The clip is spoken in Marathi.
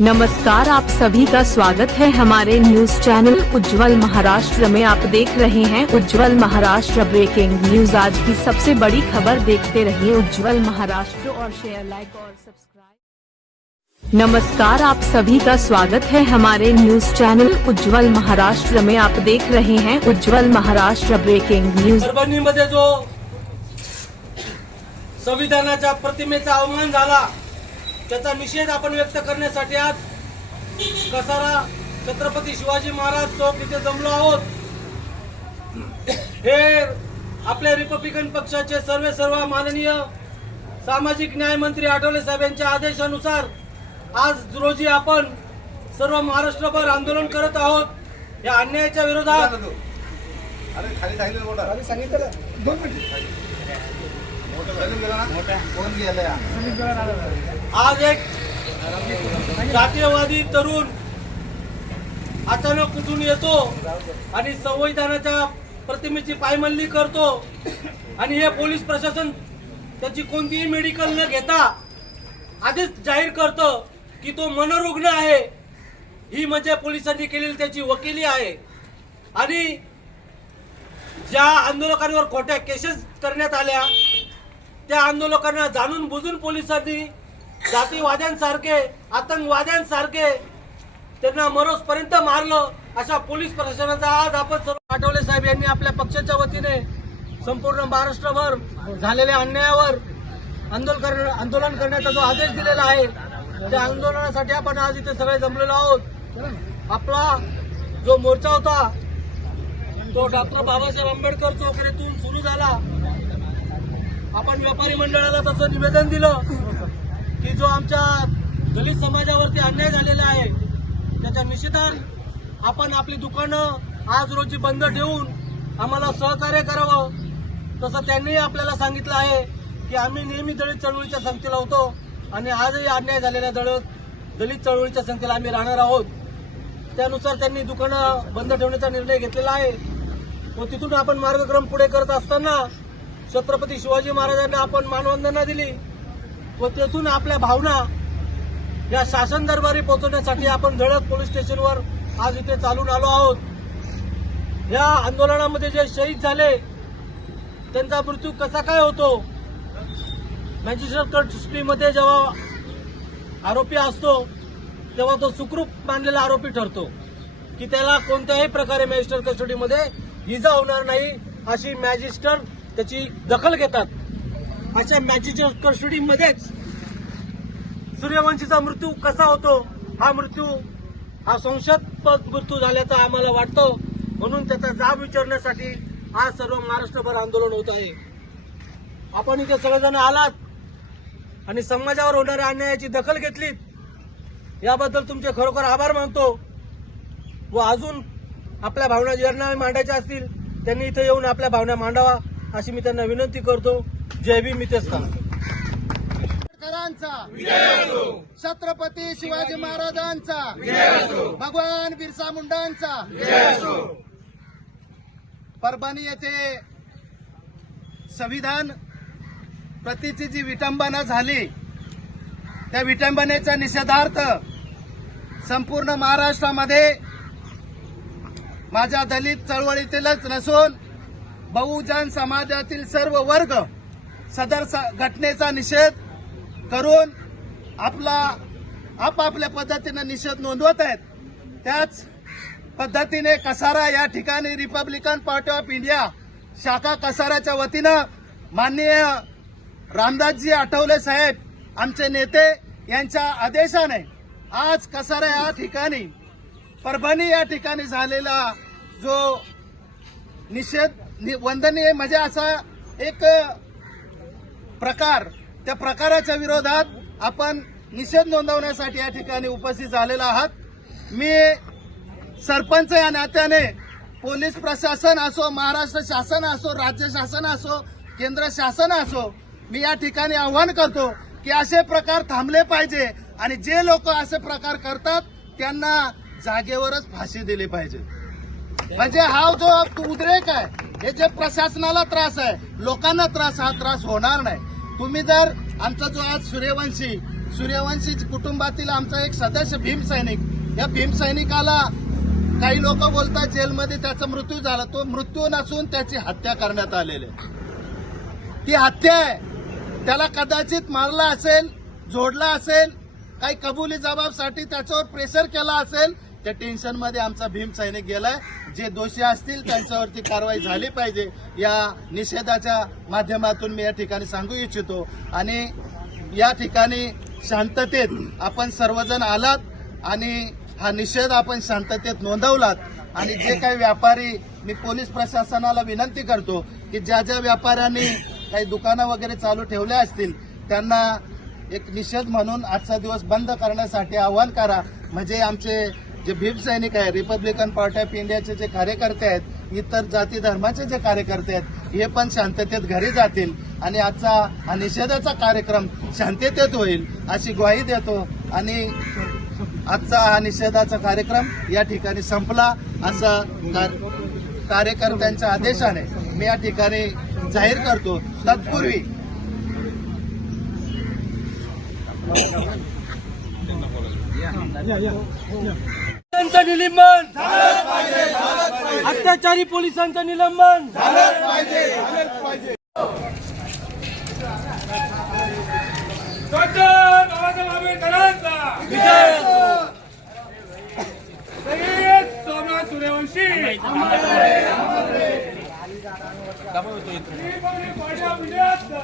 नमस्कार, आप सभी का स्वागत है हमारे न्यूज़ चैनल उज्जवल महाराष्ट्र में। आप देख रहे हैं उज्जवल महाराष्ट्र ब्रेकिंग न्यूज़ आज की सबसे बड़ी खबर देखते रहिए उज्जवल महाराष्ट्र और शेयर लाइक और सब्सक्राइब नमस्कार, आप सभी का स्वागत है हमारे न्यूज़ चैनल उज्जवल महाराष्ट्र में। आप देख रहे हैं उज्जवल महाराष्ट्र ब्रेकिंग न्यूज़ जो संविधानाच्या प्रतिमेचा अवमान झाला त्याचा निषेध आपण व्यक्त करण्यासाठी आज कसारा छत्रपती शिवाजी महाराज चौक इथे जमलो आहोत. हे आपल्या रिपब्लिकन पक्षाचे सर्व सर्व माननीय सामाजिक न्याय मंत्री आठवले साहेब यांच्या आदेशानुसार आज रोजी आपण सर्व महाराष्ट्रभर आंदोलन करत आहोत. या अन्यायाच्या विरोधात अरे खाली सांगितलं. दोन मिनिट. आज एक जातीयवादी तरुण अचानक कुठून येतो आणि संविधानाच्या प्रतिमेची पायमल्ली करतो आणि हे पोलीस प्रशासन त्याची कोणतीही मेडिकल न घेता आधीच जाहीर करतं की तो मनोरुग्ण आहे. ही म्हणजे पोलिसांनी केलेली त्याची वकिली आहे. आणि ज्या आंदोलकांवर खोट्या केसेस करण्यात आल्या त्या आंदोलकांना जाणून बुजून पोलिसांनी जातीवाद्यांसारखे आतंकवाद्यांसारखे त्यांना मरोजपर्यंत मारलं. अशा पोलीस प्रशासनाचा आज आपण सर्व आठवले साहेब यांनी आपल्या पक्षाच्या वतीने संपूर्ण महाराष्ट्रभर झालेल्या अन्यायावर आंदोलन कर आंदोलन करण्याचा जो आदेश दिलेला आहे त्या आंदोलनासाठी आपण आज इथे सगळे जमलेलो आहोत. आपला जो मोर्चा होता तो डॉक्टर बाबासाहेब आंबेडकर चौकरीतून सुरू झाला. आपण व्यापारी मंडळाला तसं निवेदन दिलं की जो आमच्या दलित समाजावरती अन्याय झालेला आहे त्याच्या निषेधात आपण आपली दुकानं आज रोजी बंद ठेवून आम्हाला सहकार्य करावं. तसं त्यांनीही आपल्याला सांगितलं आहे की आम्ही नेहमी दलित चळवळीच्या संख्येला होतो आणि आजही अन्याय झालेल्या दलित दलित चळवळीच्या संख्येला आम्ही राहणार आहोत. त्यानुसार त्यांनी दुकानं बंद ठेवण्याचा निर्णय घेतलेला आहे. व तिथून आपण मार्गक्रम पुढे करत असताना छत्रपती शिवाजी महाराजांना आपण मानवंदना दिली व तेथून आपल्या भावना या शासन दरबारी पोहोचवण्यासाठी आपण धडक पोलीस स्टेशनवर आज इथे चालून आलो आहोत. या आंदोलनामध्ये जे शहीद झाले त्यांचा मृत्यू कसा काय होतो? मॅजिस्ट्रेट कस्टडीमध्ये जेव्हा आरोपी असतो तेव्हा तो सुखरूप मानलेला आरोपी ठरतो की त्याला कोणत्याही प्रकारे मॅजिस्ट्रेट कस्टडीमध्ये इजा होणार नाही अशी मॅजिस्ट्रेट त्याची दखल घेतात. अशा मॅजिस्ट्रेट कस्टडीमध्येच सूर्यवंशीचा मृत्यू कसा होतो हा मृत्यू हा संशयास्पद मृत्यू झाल्याचा आम्हाला वाटतो. म्हणून त्याचा जाब विचारण्यासाठी आज सर्व महाराष्ट्रभर आंदोलन होत आहे. आपण इथे सगळेजण आलात आणि समाजावर होणाऱ्या अन्यायाची दखल घेतलीत. याबद्दल तुमचे खरोखर आभार मानतो. व अजून आपल्या भावना ज्यांना मांडायच्या असतील त्यांनी इथे येऊन आपल्या भावना मांडावा. अशी मी त्यांना विनंती करतो. जय भीम थांबतो. आंबेडकरांचा छत्रपती शिवाजी महाराजांचा. भगवान बिरसा मुंडांचा. परभणी येथे संविधान प्रतीची जी विटंबना झाली त्या विटंबनेच्या निषेधार्थ संपूर्ण महाराष्ट्रामध्ये माझ्या दलित चळवळीतीलच नसून बहुजन समाजातील सर्व वर्ग सदर घटनेचा निषेध करून आपला आपापल्या पद्धतीनं निषेध नोंदवत आहेत. त्याच पद्धतीने कसारा या ठिकाणी रिपब्लिकन पार्टी ऑफ इंडिया शाखा कसाराच्या वतीनं माननीय रामदासजी आठवले साहेब आमचे नेते यांच्या आदेशाने आज कसारा या ठिकाणी परभणी या ठिकाणी झालेला जो निषेध वंदनीय म्हणजे असा एक प्रकार. त्या प्रकाराच्या विरोधात आपण निषेध नोंदवण्यासाठी या ठिकाणी उपस्थित झालेला आहात. मी सरपंच या नात्याने पोलीस प्रशासन असो महाराष्ट्र शासन असो राज्य शासन असो केंद्र शासन असो मी या ठिकाणी आव्हान करतो की असे प्रकार थांबले पाहिजे आणि जे लोक असे प्रकार करतात त्यांना जागेवरच फाशी दिली पाहिजे. म्हणजे हा जो उद्रेक आहे हे जे प्रशासनाला त्रास आहे लोकांना त्रास हा त्रास होणार नाही. तुम्ही जर आमचा जो आज सूर्यवंशी सूर्यवंशी कुटुंबातील आमचा एक सदस्य भीम सैनिक या भीम सैनिकाला काही लोक बोलतात जेलमध्ये त्याचा मृत्यू झाला. तो मृत्यू नसून त्याची हत्या करण्यात आलेली आहे. ती हत्या आहे. त्याला कदाचित मारला असेल जोडला असेल काही कबुली जबाबसाठी त्याच्यावर प्रेशर केला असेल त्या टेन्शनमध्ये आमचा भीम सैनिक गेलाय. जे दोषी असतील त्यांच्यावरती कारवाई झाली पाहिजे या निषेधाच्या माध्यमातून मी या ठिकाणी सांगू इच्छितो. आणि या ठिकाणी शांततेत आपण सर्वजण आलात आणि हा निषेध आपण शांततेत नोंदवलात. आणि जे काही व्यापारी मी पोलीस प्रशासनाला विनंती करतो की ज्या ज्या व्यापाऱ्यांनी काही दुकानं वगैरे चालू ठेवल्या असतील त्यांना एक निषेध म्हणून आजचा दिवस बंद करण्यासाठी आवाहन करा. म्हणजे आमचे जे भीम सैनिक आहे रिपब्लिकन पार्टी ऑफ इंडियाचे जे कार्यकर्ते आहेत इतर जाती धर्माचे जे कार्यकर्ते आहेत हे पण शांततेत घरी जातील आणि आजचा हा निषेधाचा कार्यक्रम शांततेत होईल अशी ग्वाही देतो आणि आजचा हा निषेधाचा कार्यक्रम या ठिकाणी संपला असं कार्यकर्त्यांच्या आदेशाने मी या ठिकाणी जाहीर करतो. तत्पूर्वी पोलिसांचं निलंबन. अत्याचारी पोलिसांचं निलंबन. डॉक्टर बाबासाहेब आंबेडकरांचा विजय. असो. शहीद Somnath Suryavanshi. Republic party of इंडियाचा